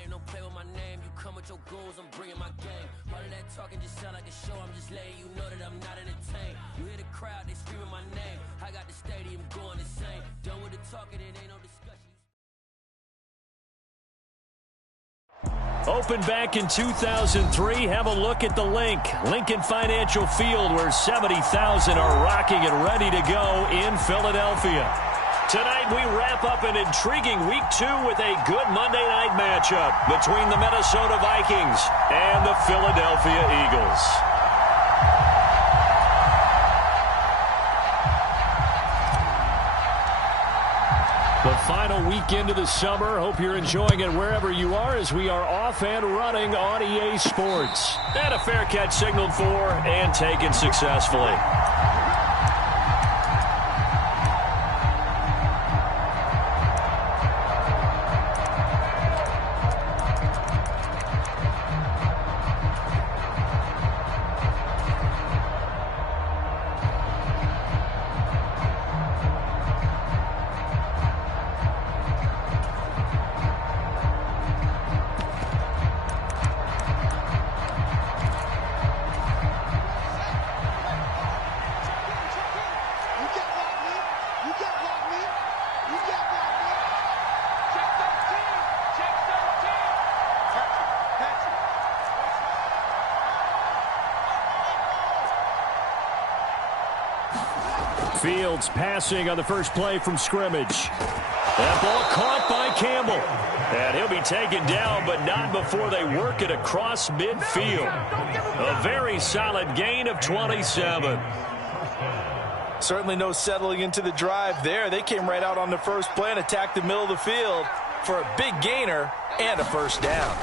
game, don't play with my name. You come with your goons, I'm bringing my gang. All of that talking just sound like a show. I'm just letting you know that I'm not entertained. You hear the crowd, they screaming my name. I got the stadium going insane. Done with the talking, it ain't no discussion. Opened back in 2003. Have a look at the link. Lincoln Financial Field, where 70,000 are rocking and ready to go in Philadelphia. Tonight we wrap up an intriguing Week 2 with a good Monday night matchup between the Minnesota Vikings and the Philadelphia Eagles. The final weekend of the summer. Hope you're enjoying it wherever you are as we are off and running on EA Sports. And a fair catch signaled for and taken successfully. Fields passing on the first play from scrimmage. That ball caught by Campbell. And he'll be taken down, but not before they work it across midfield. A very solid gain of 27. Certainly no settling into the drive there. They came right out on the first play and attacked the middle of the field for a big gainer and a first down.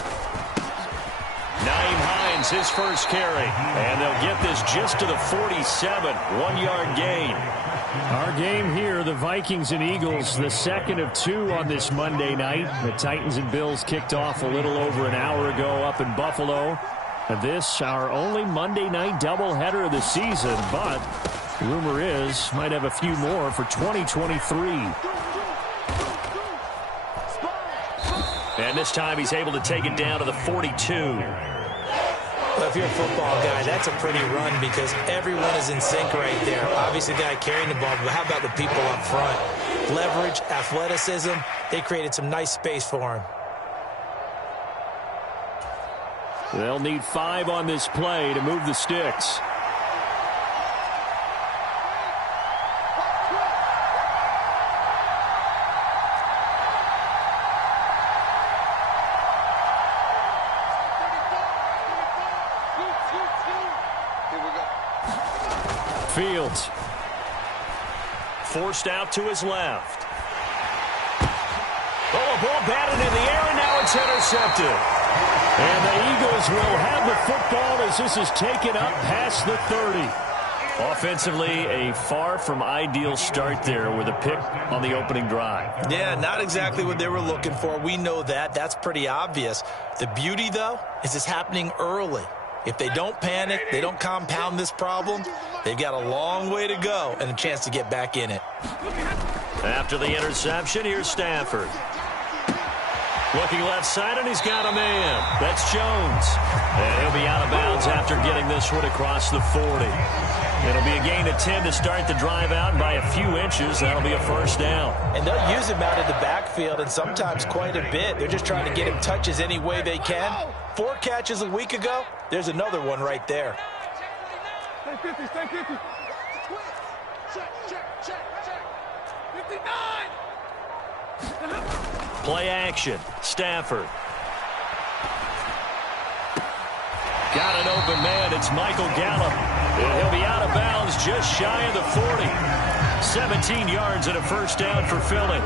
Nyheim Hines, his first carry. And they'll get this just to the 47. 1-yard gain. Our game here, the Vikings and Eagles, the second of 2 on this Monday night. The Titans and Bills kicked off a little over an hour ago up in Buffalo. And this, our only Monday night doubleheader of the season, but rumor is might have a few more for 2023. And this time he's able to take it down to the 42. Well, if you're a football guy, that's a pretty run because everyone is in sync right there. Obviously, the guy carrying the ball, but how about the people up front? Leverage, athleticism, they created some nice space for him. They'll need 5 on this play to move the sticks. Fields forced out to his left. Oh, a ball batted in the air, and now it's intercepted. And the Eagles will have the football as this is taken up past the 30. Offensively, a far from ideal start there with a pick on the opening drive. Yeah, not exactly what they were looking for. We know that. That's pretty obvious. The beauty, though, is it's happening early. If they don't panic, they don't compound this problem, they've got a long way to go and a chance to get back in it. After the interception, here's Stafford. Looking left side, and he's got a man. That's Jones. And he'll be out of bounds after getting this one across the 40. It'll be a gain of 10 to start the drive out, and by a few inches, that'll be a first down. And they'll use him out of the backfield, and sometimes quite a bit. They're just trying to get him touches any way they can. 4 catches a week ago, there's another one right there. Stay 50, stay 50. Check. 59! Play action. Stafford. Got an open man. It's Michael Gallup. And he'll be out of bounds just shy of the 40. 17 yards and a first down for Philly.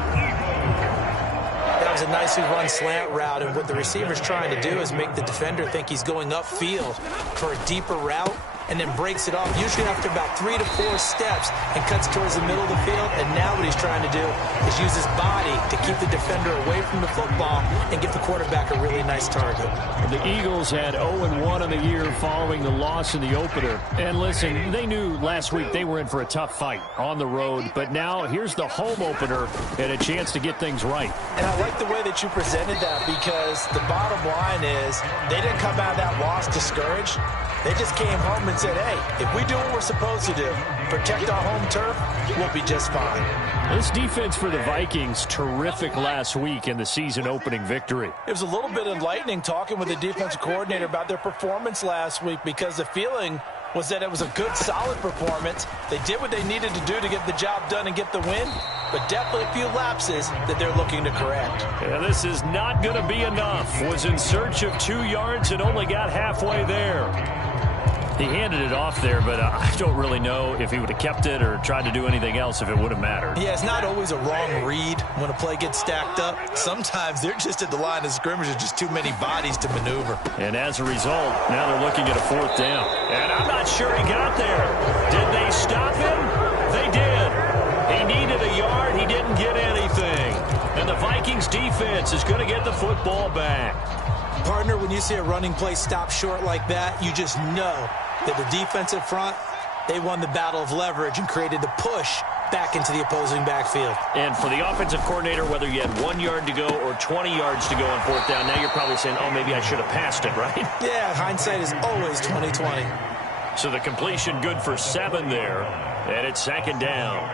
That was a nicely run slant route, and what the receiver's trying to do is make the defender think he's going upfield for a deeper route. and then breaks it off, usually after about 3 to 4 steps, and cuts towards the middle of the field. And now what he's trying to do is use his body to keep the defender away from the football and give the quarterback a really nice target. The Eagles had 0-1 in the year following the loss in the opener. And listen, they knew last week they were in for a tough fight on the road, but now here's the home opener and a chance to get things right. And I like the way that you presented that, because the bottom line is they didn't come out of that loss discouraged. They just came home and said, hey, if we do what we're supposed to do, protect our home turf, we'll be just fine. This defense for the Vikings, terrific last week in the season-opening victory. It was a little bit enlightening talking with the defensive coordinator about their performance last week, because the feeling was that it was a good, solid performance. They did what they needed to do to get the job done and get the win, but definitely a few lapses that they're looking to correct. Yeah, this is not going to be enough. Was in search of 2 yards and only got halfway there. He handed it off there, but I don't really know if he would have kept it or tried to do anything else if it would have mattered. Yeah, it's not always a wrong read when a play gets stacked up. Sometimes they're just at the line of scrimmage. There's just too many bodies to maneuver. And as a result, now they're looking at a 4th down. And I'm not sure he got there. Did they stop him? They did. He needed a yard. He didn't get anything. And the Vikings defense is going to get the football back. Partner, when you see a running play stop short like that, you just know that the defensive front, they won the battle of leverage and created the push back into the opposing backfield. And for the offensive coordinator, whether you had 1 yard to go or 20 yards to go on 4th down, now you're probably saying, oh, maybe I should have passed it, right? Yeah, hindsight is always 20/20. So the completion good for 7 there, and it's 2nd down.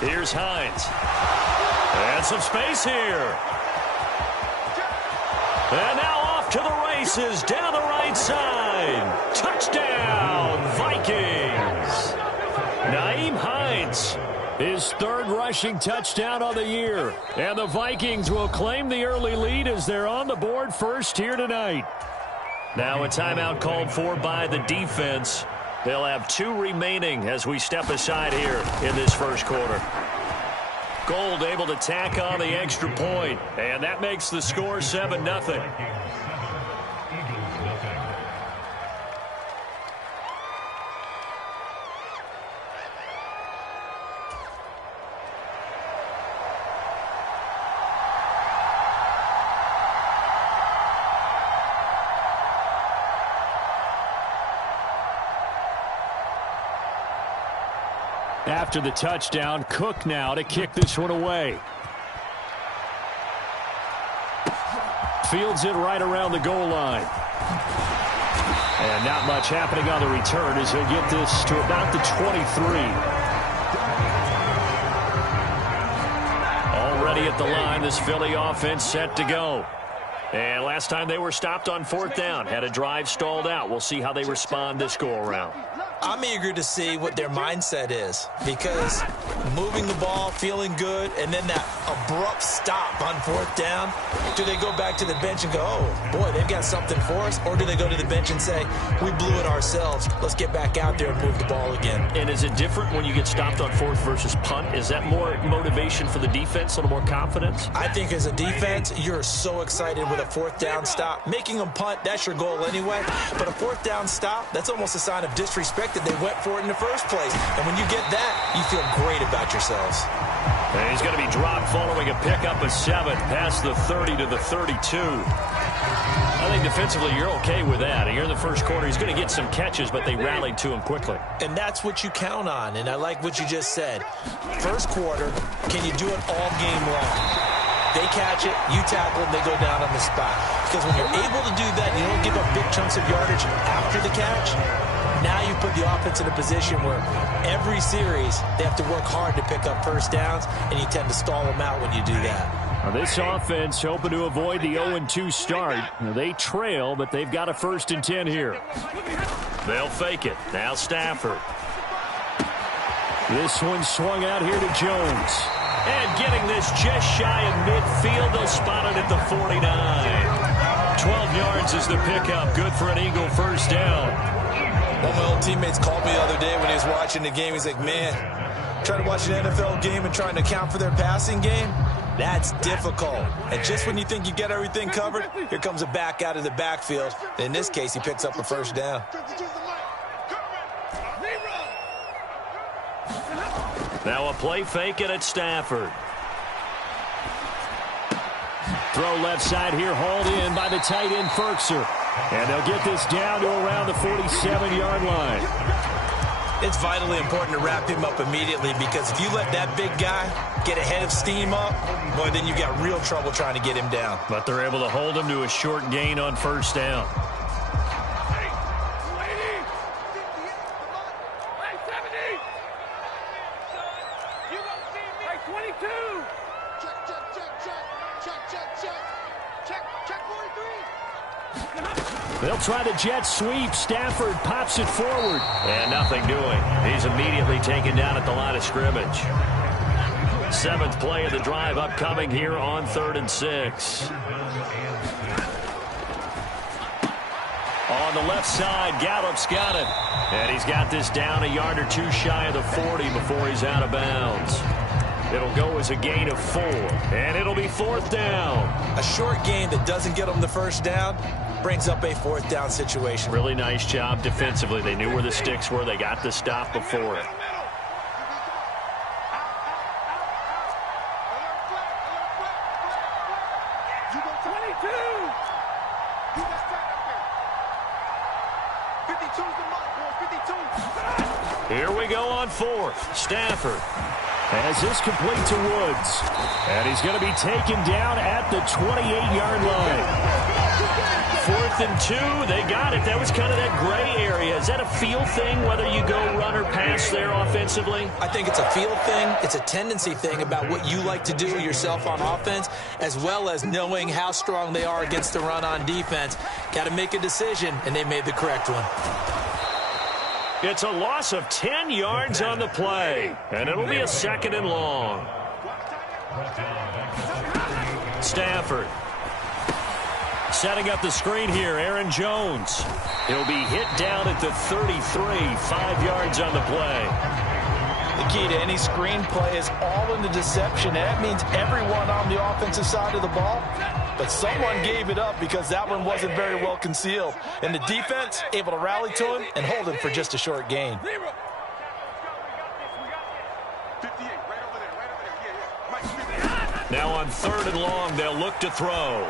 Here's Hines. And some space here. And now off to the races down the right side. Touchdown, Vikings. Nyheim Hines, his 3rd rushing touchdown on the year. And the Vikings will claim the early lead as they're on the board first here tonight. Now a timeout called for by the defense. They'll have 2 remaining as we step aside here in this first quarter. Gold able to tack on the extra point, and that makes the score 7-0. After the touchdown, Cook now to kick this one away. Fields it right around the goal line. And not much happening on the return as he'll get this to about the 23. Already at the line, this Philly offense set to go. And last time they were stopped on 4th down, had a drive stalled out. We'll see how they respond this go-around. I'm eager to see what their mindset is, because moving the ball, feeling good, and then that abrupt stop on 4th down, do they go back to the bench and go, oh, boy, they've got something for us? Or do they go to the bench and say, we blew it ourselves, let's get back out there and move the ball again? And is it different when you get stopped on 4th versus punt? Is that more motivation for the defense, a little more confidence? I think as a defense, you're so excited with a 4th down stop. Making them punt, that's your goal anyway. But a 4th down stop, that's almost a sign of disrespect that they went for it in the first place. And when you get that, you feel great about yourselves. And he's going to be dropped following a pickup of 7 past the 30 to the 32. I think defensively you're okay with that. You're in the first quarter. He's going to get some catches, but they rallied to him quickly. And that's what you count on. And I like what you just said. First quarter, can you do it all game long? They catch it, you tackle it, and they go down on the spot. Because when you're able to do that, you don't give up big chunks of yardage after the catch. Now you put the offense in a position where every series they have to work hard to pick up first downs, and you tend to stall them out when you do that. Now this offense hoping to avoid the 0-2 start. Now they trail, but they've got a 1st and 10 here. They'll fake it. Now Stafford. This one swung out here to Jones. And getting this just shy of midfield. They'll spot it at the 49. 12 yards is the pickup. Good for an Eagle first down. One of my old teammates called me the other day when he was watching the game. He's like, man, trying to watch an NFL game and trying to account for their passing game, that's difficult. And just when you think you get everything covered, here comes a back out of the backfield. In this case, he picks up a first down. Now a play fake it at Stafford. Throw left side here, hauled in by the tight end Firkser. And they'll get this down to around the 47-yard line. It's vitally important to wrap him up immediately, because if you let that big guy get ahead of steam up, boy, then you got real trouble trying to get him down. But they're able to hold him to a short gain on first down. They'll try the jet sweep. Stafford pops it forward. And nothing doing. He's immediately taken down at the line of scrimmage. 7th play of the drive upcoming here on 3rd and 6. On the left side, Gallup's got it. And he's got this down a yard or two shy of the 40 before he's out of bounds. It'll go as a gain of 4. And it'll be 4th down. A short gain that doesn't get them the first down brings up a 4th down situation. Really nice job defensively. They knew where the sticks were. They got the stop before it. Here we go on 4th. Stafford. As this complete to Woods. And he's going to be taken down at the 28-yard line. 4th and 2. They got it. That was kind of that gray area. Is that a feel thing, whether you go run or pass there offensively? I think it's a feel thing. It's a tendency thing about what you like to do yourself on offense, as well as knowing how strong they are against the run on defense. Got to make a decision, and they made the correct one. It's a loss of 10 yards on the play, and it'll be a 2nd and long. Stafford. Setting up the screen here, Aaron Jones. He'll be hit down at the 33, 5 yards on the play. The key to any screen play is all in the deception. And that means everyone on the offensive side of the ball. But someone gave it up because that one wasn't very well concealed. And the defense able to rally to him and hold him for just a short gain. Now on 3rd and long, they'll look to throw.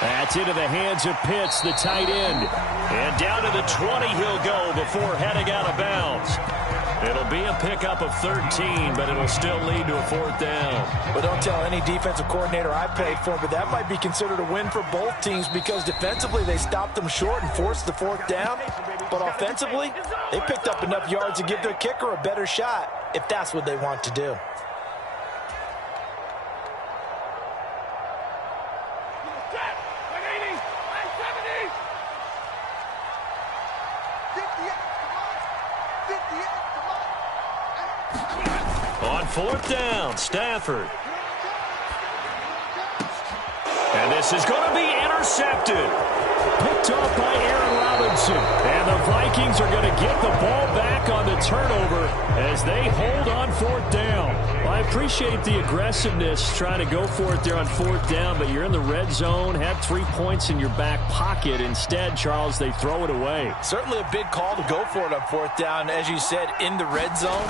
That's into the hands of Pitts, the tight end. And down to the 20 he'll go before heading out of bounds. It'll be a pickup of 13, but it'll still lead to a 4th down. But don't tell any defensive coordinator I played for, but that might be considered a win for both teams, because defensively they stopped them short and forced the 4th down. But offensively, they picked up enough yards to give their kicker a better shot, if that's what they want to do. On 4th down, Stafford. And this is going to be intercepted. Picked off by Aaron Robinson. And the Vikings are going to get the ball back on the turnover as they hold on 4th down. Well, I appreciate the aggressiveness trying to go for it there on 4th down, but you're in the red zone, have 3 points in your back pocket. Instead, Charles, they throw it away. Certainly a big call to go for it on 4th down. As you said, in the red zone,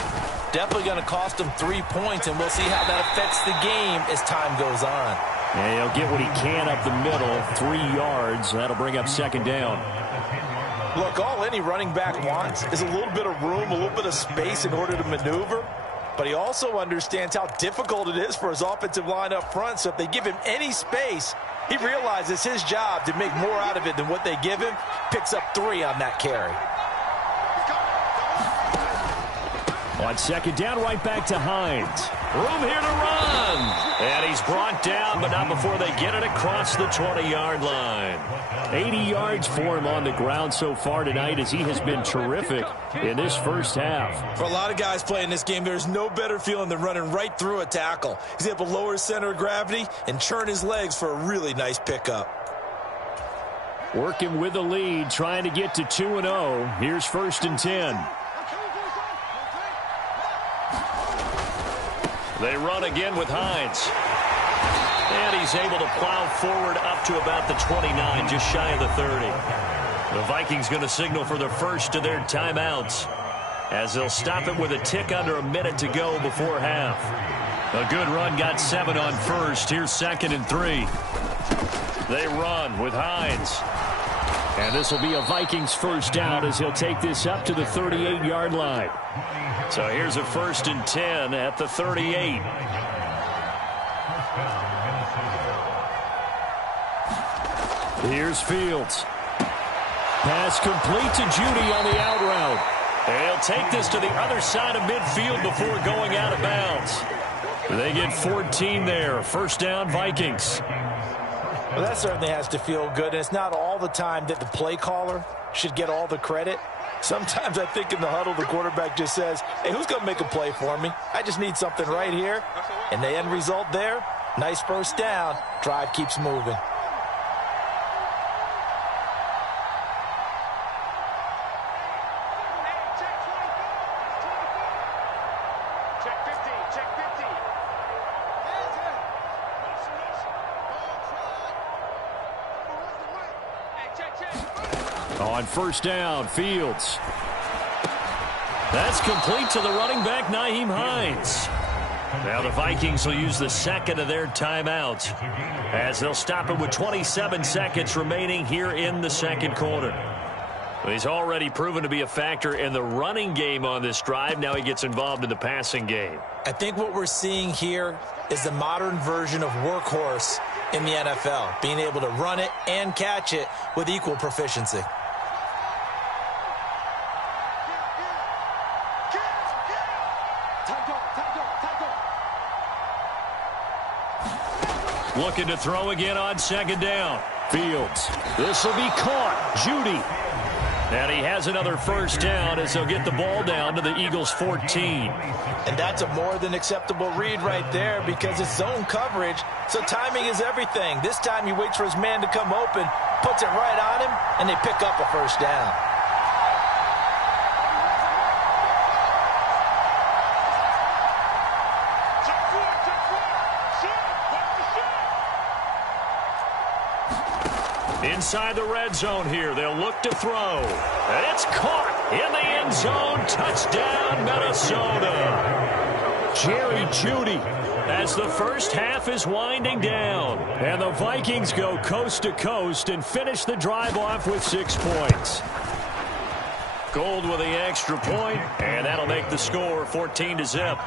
definitely going to cost them 3 points, and we'll see how that affects the game as time goes on. And he'll get what he can up the middle, 3 yards. That'll bring up 2nd down. Look, all any running back wants is a little bit of room, a little bit of space in order to maneuver. but he also understands how difficult it is for his offensive line up front. So if they give him any space, he realizes his job to make more out of it than what they give him. Picks up 3 on that carry. On second down, right back to Hines. Room here to run. And he's brought down, but not before they get it across the 20-yard line. 80 yards for him on the ground so far tonight, as he has been terrific in this first half. For a lot of guys playing this game, there's no better feeling than running right through a tackle. He's able to lower his center of gravity and churn his legs for a really nice pickup. Working with the lead, trying to get to 2-0. Here's 1st and 10. They run again with Hines. And he's able to plow forward up to about the 29, just shy of the 30. The Vikings going to signal for the first of their timeouts, as they'll stop it with a tick under a minute to go before half. A good run got 7 on first. Here's 2nd and 3. They run with Hines. And this will be a Vikings first down, as he'll take this up to the 38-yard line. So here's a 1st and 10 at the 38. Here's Fields. Pass complete to Judy on the out route. And he'll take this to the other side of midfield before going out of bounds. They get 14 there. First down, Vikings. Well, that certainly has to feel good. And it's not all the time that the play caller should get all the credit. Sometimes I think in the huddle, the quarterback just says, hey, who's going to make a play for me? I just need something right here. And the end result there, nice first down. Drive keeps moving. On first down, Fields. That's complete to the running back, Nyheim Hines. Now the Vikings will use the second of their timeouts, as they'll stop it with 27 seconds remaining here in the second quarter. He's already proven to be a factor in the running game on this drive. Now he gets involved in the passing game. I think what we're seeing here is the modern version of workhorse in the NFL, being able to run it and catch it with equal proficiency. Looking to throw again on second down. Fields. This will be caught. Judy. And he has another first down, as he'll get the ball down to the Eagles' 14. And that's a more than acceptable read right there, because it's zone coverage, so timing is everything. This time he waits for his man to come open, puts it right on him, and they pick up a first down. Inside the red zone here, they'll look to throw. And it's caught in the end zone. Touchdown, Minnesota. Jerry Jeudy, as the first half is winding down. And the Vikings go coast to coast and finish the drive off with 6 points. Gold with the extra point, and that'll make the score 14-0.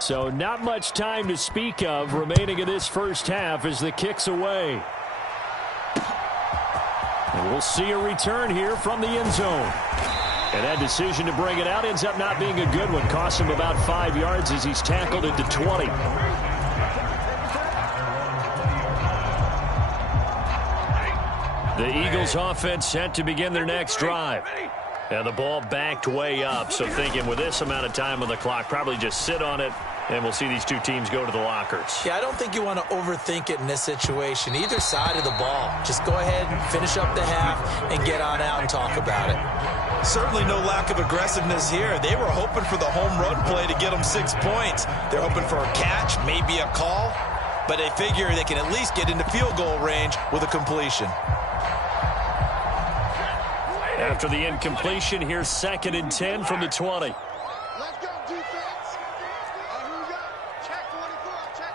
So not much time to speak of remaining in this first half as the kick's away. And we'll see a return here from the end zone. And that decision to bring it out ends up not being a good one. Costs him about 5 yards as he's tackled at the 20. The Eagles offense set to begin their next drive. And the ball backed way up, so thinking with this amount of time on the clock, probably just sit on it, and we'll see these two teams go to the lockers. Yeah, I don't think you want to overthink it in this situation. Either side of the ball. Just go ahead and finish up the half and get on out and talk about it. Certainly no lack of aggressiveness here. They were hoping for the home run play to get them 6 points. They're hoping for a catch, maybe a call, but they figure they can at least get into field goal range with a completion. After the incompletion, here's 2nd and 10 from the 20. Let's go, defense. Here we go. Check 24. Check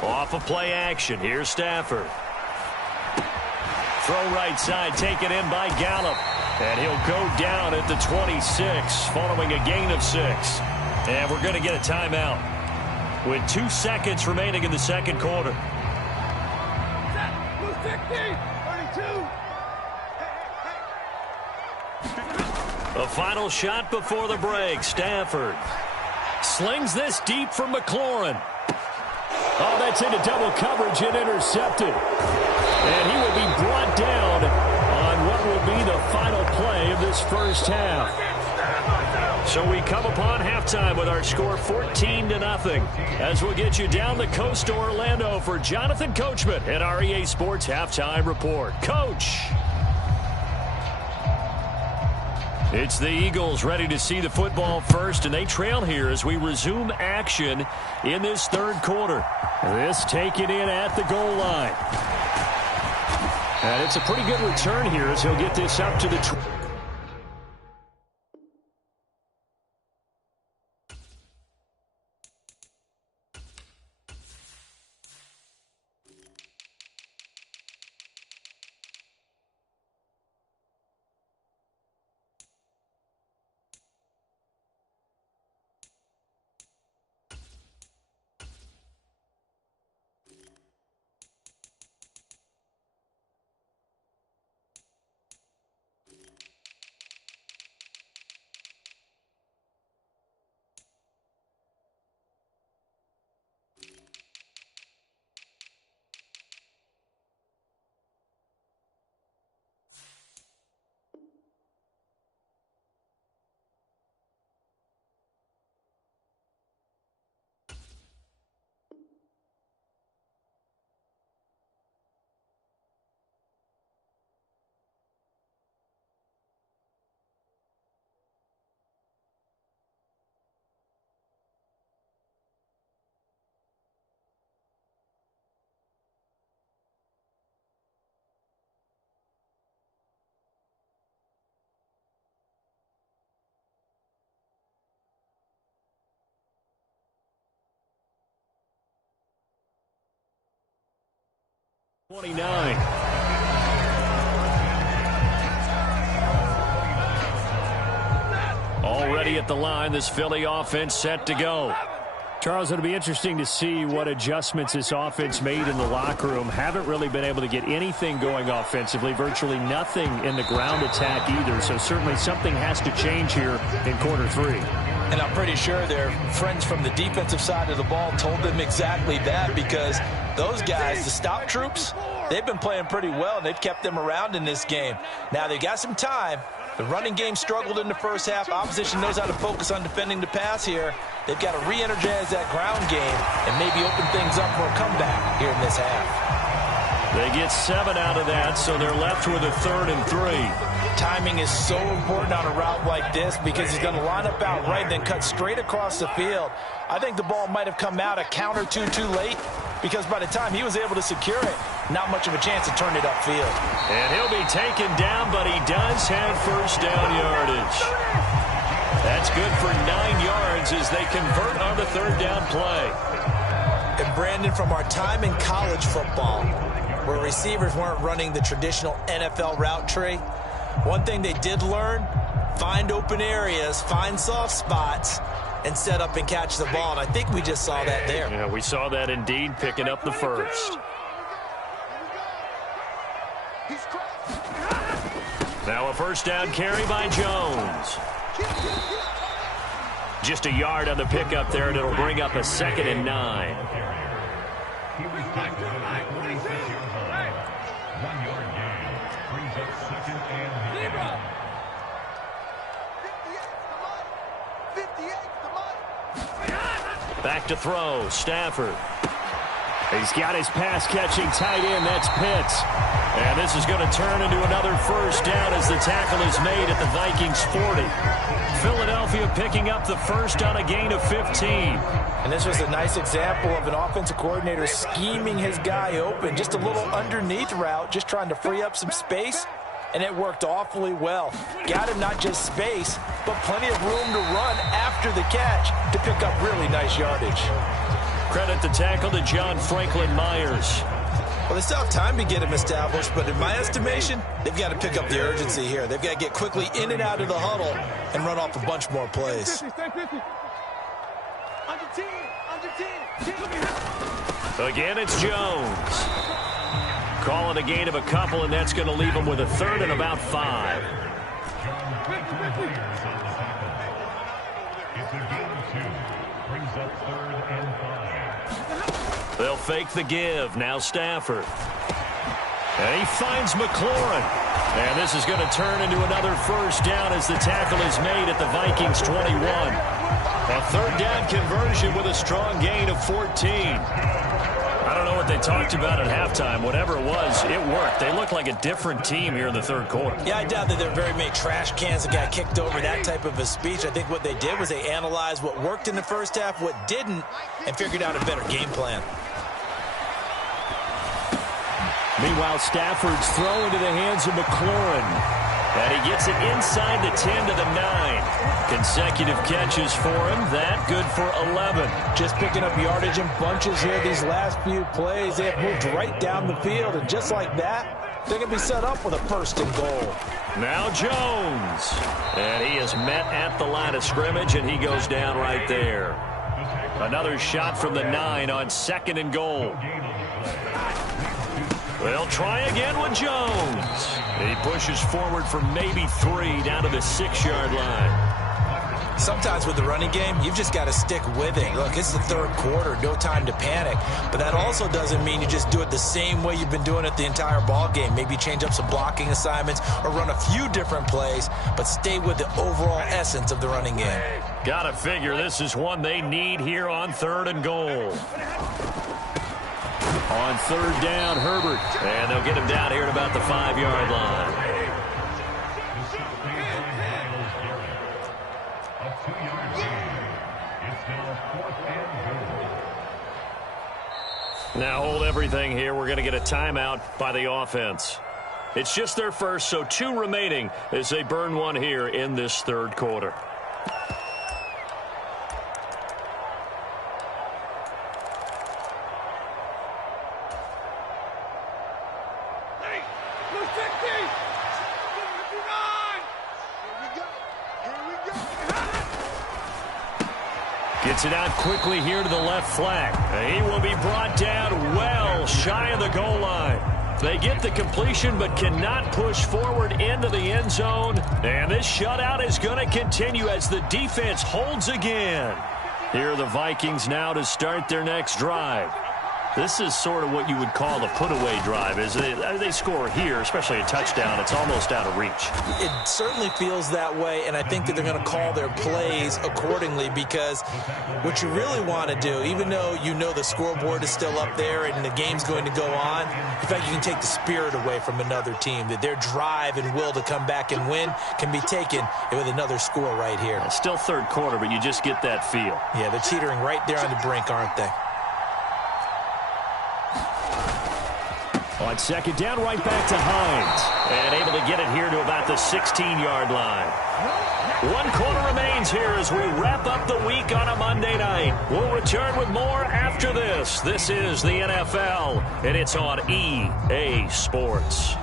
24. Off of play action, here's Stafford. Throw right side, taken in by Gallup. And he'll go down at the 26 following a gain of 6. And we're going to get a timeout with 2 seconds remaining in the second quarter. 32. The final shot before the break. Stafford slings this deep for McLaurin. Oh, that's into double coverage and intercepted. And he will be brought down on what will be the final play of this first half. So we come upon halftime with our score 14-0. As we'll get you down the coast to Orlando for Jonathan Coachman at our EA Sports Halftime Report. Coach! It's the Eagles ready to see the football first, and they trail here as we resume action in this third quarter. This taken in at the goal line. And it's a pretty good return here as he'll get this up to the 29. Already at the line, this Philly offense set to go. Charles, it'll be interesting to see what adjustments this offense made in the locker room. Haven't really been able to get anything going offensively, virtually nothing in the ground attack either. So certainly something has to change here in quarter 3. And I'm pretty sure their friends from the defensive side of the ball told them exactly that, because those guys, the stop troops, they've been playing pretty well, and they've kept them around in this game. Now, they got some time. The running game struggled in the first half. Opposition knows how to focus on defending the pass here. They've got to re-energize that ground game and maybe open things up for a comeback here in this half. They get 7 out of that, so they're left with a 3rd and 3. Timing is so important on a route like this, because he's going to line up out right, then cut straight across the field. I think the ball might have come out a count or two too late, because by the time he was able to secure it, not much of a chance to turn it upfield. And he'll be taken down, but he does have first down yardage. That's good for 9 yards as they convert on the 3rd down play. And Brandon, from our time in college football, where receivers weren't running the traditional NFL route tree, one thing they did learn: find open areas, find soft spots, and set up and catch the ball. And I think we just saw that there. Yeah, we saw that indeed, picking up the first. Now a first down carry by Jones. Just a yard on the pickup there, and it'll bring up a 2nd and 9. Back to throw, Stafford. He's got his pass-catching tight end. That's Pitts. And this is going to turn into another first down as the tackle is made at the Vikings 40. Philadelphia picking up the first on a gain of 15. And this was a nice example of an offensive coordinator scheming his guy open. Just a little underneath route, just trying to free up some space, and it worked awfully well. Got him not just space, but plenty of room to run after the catch to pick up really nice yardage. Credit the tackle to John Franklin Myers. Well, Well, they still have time to get him established, but in my estimation, they've got to pick up the urgency here. They've got to get quickly in and out of the huddle and run off a bunch more plays. Again, it's Jones. Call it a gain of a couple, and that's going to leave them with a third and about 5. They'll fake the give. Now Stafford. And he finds McLaurin. And this is going to turn into another first down as the tackle is made at the Vikings 21. A third down conversion with a strong gain of 14. I don't know what they talked about at halftime. Whatever it was, it worked. They look like a different team here in the third quarter. Yeah, I doubt that there are very many trash cans that got kicked over, that type of a speech. I think what they did was they analyzed what worked in the first half, what didn't, and figured out a better game plan. Meanwhile, Stafford's throw into the hands of McLaurin. And he gets it inside the 10 to the 9. Consecutive catches for him. That good for 11. Just picking up yardage in bunches here these last few plays. They have moved right down the field, and just like that, they're going to be set up with a first and goal. Now Jones. And he is met at the line of scrimmage, and he goes down right there. Another shot from the 9 on 2nd and goal. They'll try again with Jones. He pushes forward for maybe 3 down to the 6-yard line. Sometimes with the running game, you've just got to stick with it. Look, it's the third quarter, no time to panic. But that also doesn't mean you just do it the same way you've been doing it the entire ball game. Maybe change up some blocking assignments or run a few different plays, but stay with the overall essence of the running game. Gotta figure this is one they need here on 3rd and goal. On 3rd down, Herbert. And they'll get him down here at about the 5-yard line. Now hold everything here. We're going to get a timeout by the offense. It's just their first, so 2 remaining as they burn one here in this 3rd quarter. Gets it out quickly here to the left flank. He will be brought down well shy of the goal line. They get the completion but cannot push forward into the end zone. And this shutout is going to continue as the defense holds again. Here are the Vikings now to start their next drive. This is sort of what you would call a put-away drive. As they score here, especially a touchdown, it's almost out of reach. It certainly feels that way, and I think that they're going to call their plays accordingly because what you really want to do, even though you know the scoreboard is still up there and the game's going to go on, in fact, you can take the spirit away from another team, that their drive and will to come back and win can be taken with another score right here. It's still 3rd quarter, but you just get that feel. Yeah, they're teetering right there on the brink, aren't they? On 2nd down, right back to Hines. And able to get it here to about the 16-yard line. 1 quarter remains here as we wrap up the week on a Monday night. We'll return with more after this. This is the NFL, and it's on EA Sports.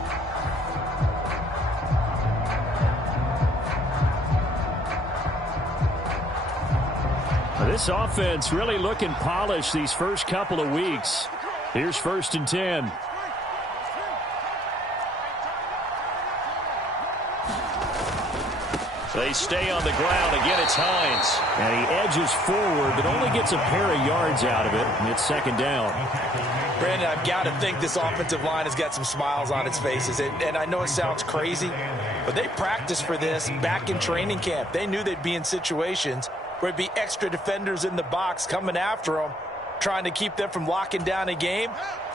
This offense really looking polished these first couple of weeks. Here's 1st and 10. They stay on the ground. Again, it's Hines. And he edges forward, but only gets a pair of yards out of it. And it's 2nd down. Brandon, I've got to think this offensive line has got some smiles on its faces. And I know it sounds crazy, but they practiced for this back in training camp. They knew they'd be in situations where it'd be extra defenders in the box coming after them, trying to keep them from locking down a game.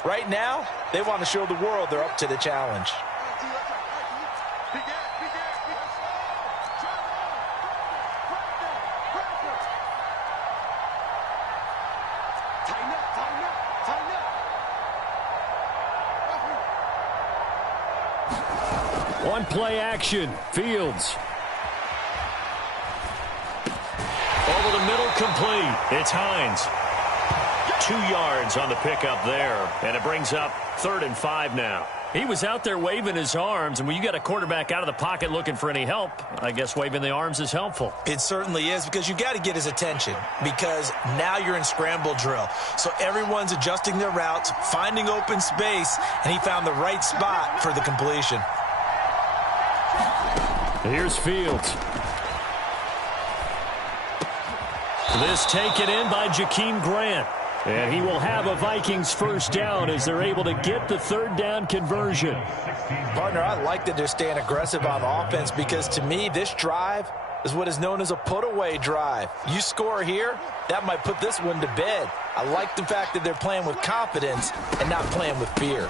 Right now, they want to show the world they're up to the challenge. On play action, Fields. Over the middle, complete. It's Hines. 2 yards on the pickup there, and it brings up 3rd and 5 now. He was out there waving his arms, and when you got a quarterback out of the pocket looking for any help, I guess waving the arms is helpful. It certainly is, because you got to get his attention, because now you're in scramble drill. So everyone's adjusting their routes, finding open space, and he found the right spot for the completion. Here's Fields. This taken in by Jakeem Grant. And he will have a Vikings first down as they're able to get the 3rd down conversion. Partner, I like that they're staying aggressive on offense, because to me, this drive is what is known as a put-away drive. You score here, that might put this one to bed. I like the fact that they're playing with confidence and not playing with fear.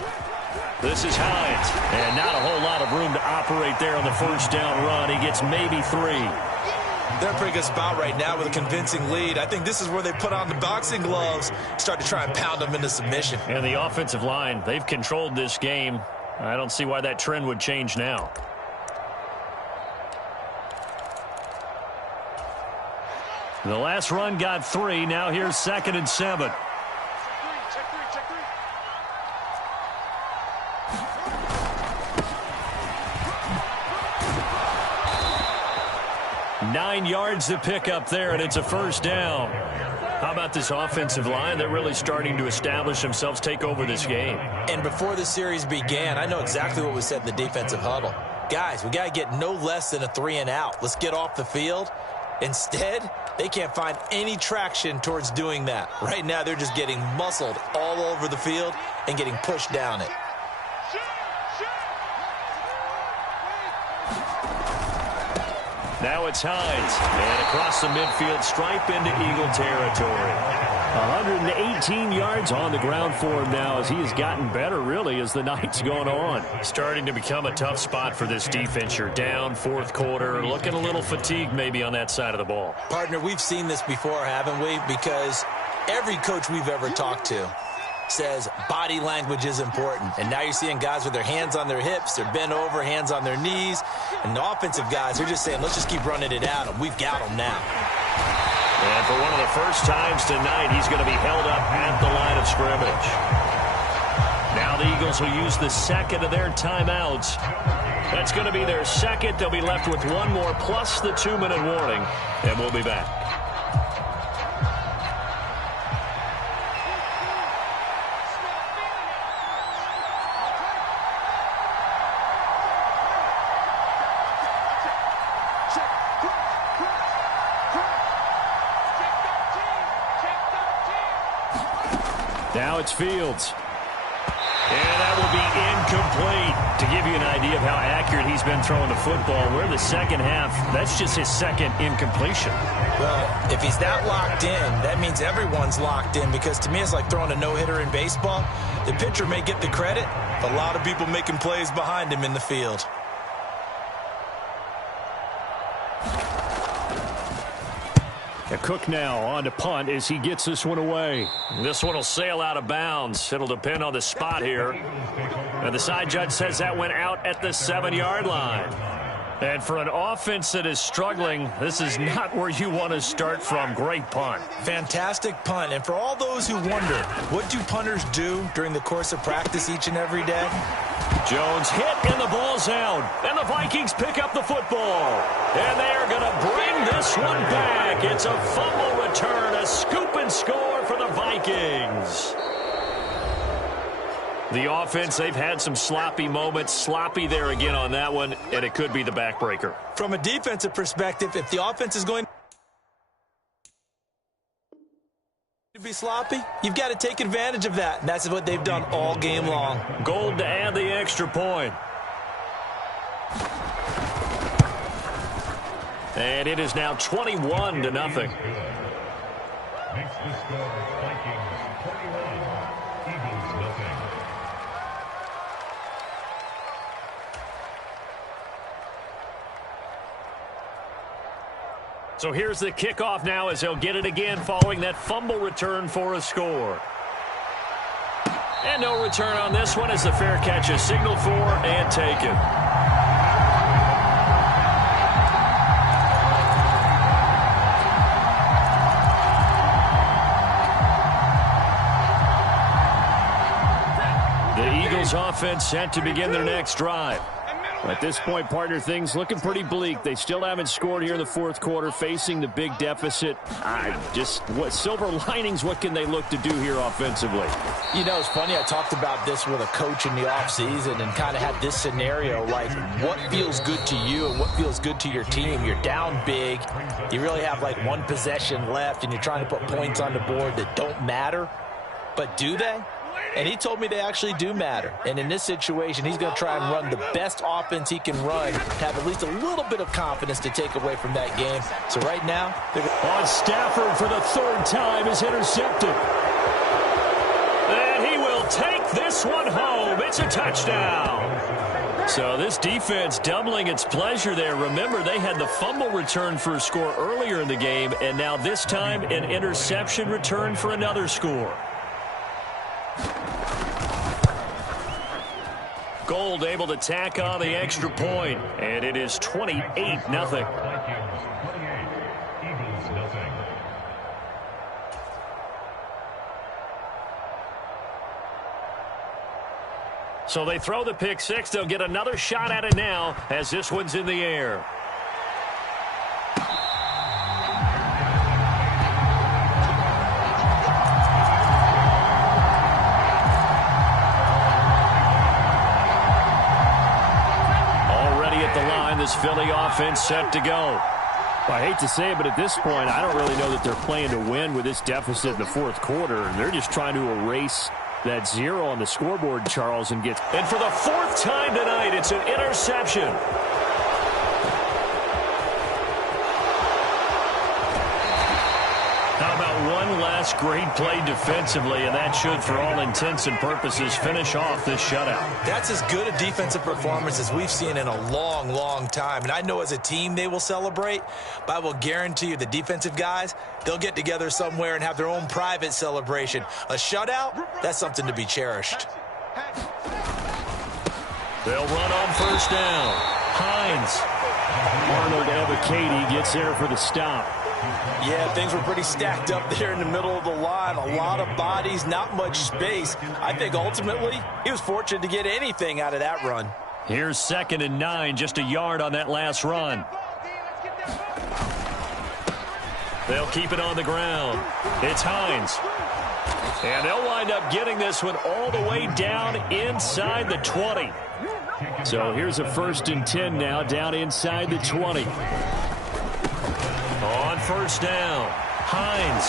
This is Hines, and not a whole lot of room to operate there on the first down run. He gets maybe 3. They're in a pretty good spot right now with a convincing lead. I think this is where they put on the boxing gloves, start to try and pound them into submission. And the offensive line, they've controlled this game. I don't see why that trend would change now. The last run got 3. Now here's 2nd and 7. Check three. 9 yards to pick up there, and it's a first down. How about this offensive line? They're really starting to establish themselves, take over this game. And before the series began, I know exactly what was said in the defensive huddle. Guys, we got to get no less than a 3-and-out. Let's get off the field. Instead, they can't find any traction towards doing that. Right now, they're just getting muscled all over the field and getting pushed down it. Now it's Hines, and across the midfield stripe into Eagle territory. 118 yards on the ground for him now as he has gotten better, really, as the night's gone on. Starting to become a tough spot for this defense. You're down 4th quarter, looking a little fatigued maybe on that side of the ball. Partner, we've seen this before, haven't we? Because every coach we've ever talked to says body language is important. And now you're seeing guys with their hands on their hips, they're bent over, hands on their knees. And the offensive guys, they're just saying, let's just keep running it out, and we've got them now. And for one of the first times tonight, he's going to be held up at the line of scrimmage. Now the Eagles will use the 2nd of their timeouts. That's going to be their 2nd. They'll be left with 1 more plus the 2-minute warning, and we'll be back. Now it's Fields. And that will be incomplete. To give you an idea of how accurate he's been throwing the football, we're in the second half. That's just his 2nd incompletion. Well, if he's that locked in, that means everyone's locked in, because to me it's like throwing a no-hitter in baseball. The pitcher may get the credit, but a lot of people making plays behind him in the field. Cook now on to punt as he gets this one away. This one will sail out of bounds. It'll depend on the spot here. And the side judge says that went out at the 7-yard line. And for an offense that is struggling, this is not where you want to start from. Great punt. Fantastic punt. And for all those who wonder, what do punters do during the course of practice each and every day? Jones hit, and the ball's out. And the Vikings pick up the football. And they are going to bring this one back. It's a fumble return, a scoop and score for the Vikings. The offense, they've had some sloppy moments. Sloppy there again on that one, and it could be the backbreaker. From a defensive perspective, if the offense is going to be sloppy, you've got to take advantage of that. And that's what they've done all game long. Gold to add the extra point. And it is now 21-0. Makes the score Vikings 21, Eagles nothing. So here's the kickoff now as they'll get it again following that fumble return for a score. And no return on this one as the fair catch is signaled for and taken. Eagles offense set to begin their next drive. At this point, partner, things looking pretty bleak. They still haven't scored here in the fourth quarter, facing the big deficit. What silver linings, what can they look to do here offensively? You know, it's funny. I talked about this with a coach in the offseason and kind of had this scenario, like what feels good to you and what feels good to your team. You're down big. You really have like one possession left, and you're trying to put points on the board that don't matter. But do they? And he told me they actually do matter. And in this situation, he's going to try and run the best offense he can run, have at least a little bit of confidence to take away from that game. So right now, on Stafford for the third time is intercepted. And he will take this one home. It's a touchdown. So this defense doubling its pleasure there. Remember, they had the fumble return for a score earlier in the game, and now this time an interception return for another score. Gold able to tack on the extra point, and it is 28-0. Vikings 28, Eagles nothing. So they throw the pick six. They'll get another shot at it now as this one's in the air. This Philly offense set to go. Well, I hate to say it, but at this point, I don't really know that they're playing to win with this deficit in the fourth quarter. They're just trying to erase that zero on the scoreboard, Charles, and for the fourth time tonight, it's an interception. How about one last great play defensively, and that should, for all intents and purposes, finish off this shutout. That's as good a defensive performance as we've seen in a long, long time. And I know as a team they will celebrate, but I will guarantee you the defensive guys, they'll get together somewhere and have their own private celebration. A shutout, that's something to be cherished. They'll run on first down. Hines. Arnold Ebiketie gets there for the stop. Yeah, things were pretty stacked up there in the middle of the line. A lot of bodies, not much space. I think ultimately he was fortunate to get anything out of that run. Here's 2nd and 9, just a yard on that last run. They'll keep it on the ground. It's Hines. And they'll wind up getting this one all the way down inside the 20. So here's a 1st and 10 now, down inside the 20. On first down, Hines.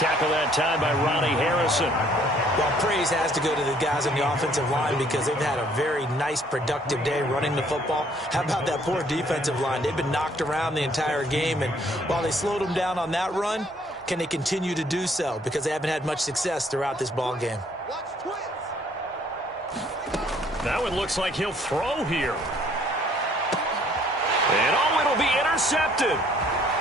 Tackle that time by Ronnie Harrison. Well, praise has to go to the guys on the offensive line because they've had a very nice, productive day running the football. How about that poor defensive line? They've been knocked around the entire game, and while they slowed them down on that run, can they continue to do so? Because they haven't had much success throughout this ball game. That one looks like he'll throw here. And it'll be intercepted.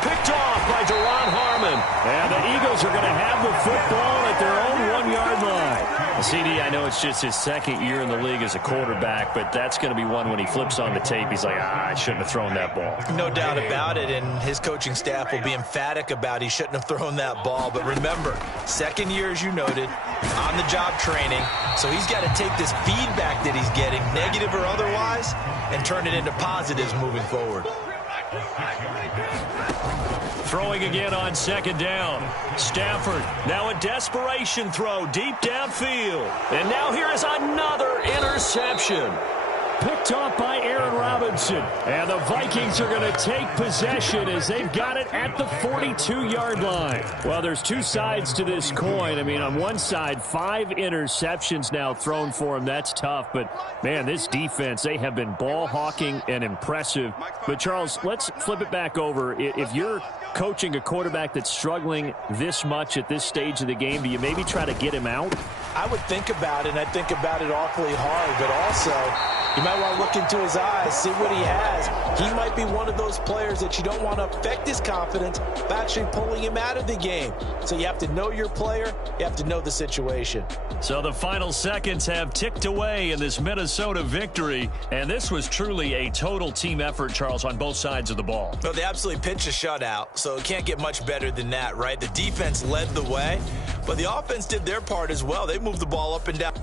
Picked off by Duron Harmon. And the Eagles are going to have the football at their own 1-yard line. CD, I know it's just his 2nd year in the league as a quarterback, but that's going to be one when he flips on the tape. He's like, I shouldn't have thrown that ball. No doubt about it, and his coaching staff will be emphatic about he shouldn't have thrown that ball. But remember, 2nd year, as you noted, on-the-job training. So he's got to take this feedback that he's getting, negative or otherwise, and turn it into positives moving forward. Throwing again on 2nd down. Stafford, now a desperation throw deep downfield. And now here is another interception. Picked off by Aaron Robinson. And the Vikings are going to take possession as they've got it at the 42-yard line. Well, there's two sides to this coin. I mean, on one side, 5 interceptions now thrown for him. That's tough. But, man, this defense, they have been ball hawking and impressive. But, Charles, let's flip it back over. If you're coaching a quarterback that's struggling this much at this stage of the game, do you maybe try to get him out? I would think about it, and I think about it awfully hard. But also, you might want to look into his eyes, see what he has. He might be one of those players that you don't want to affect his confidence by actually pulling him out of the game. So you have to know your player. You have to know the situation. So the final seconds have ticked away in this Minnesota victory. And this was truly a total team effort, Charles, on both sides of the ball. No, they absolutely pitched a shutout, so it can't get much better than that, right? The defense led the way, but the offense did their part as well. They moved the ball up and down.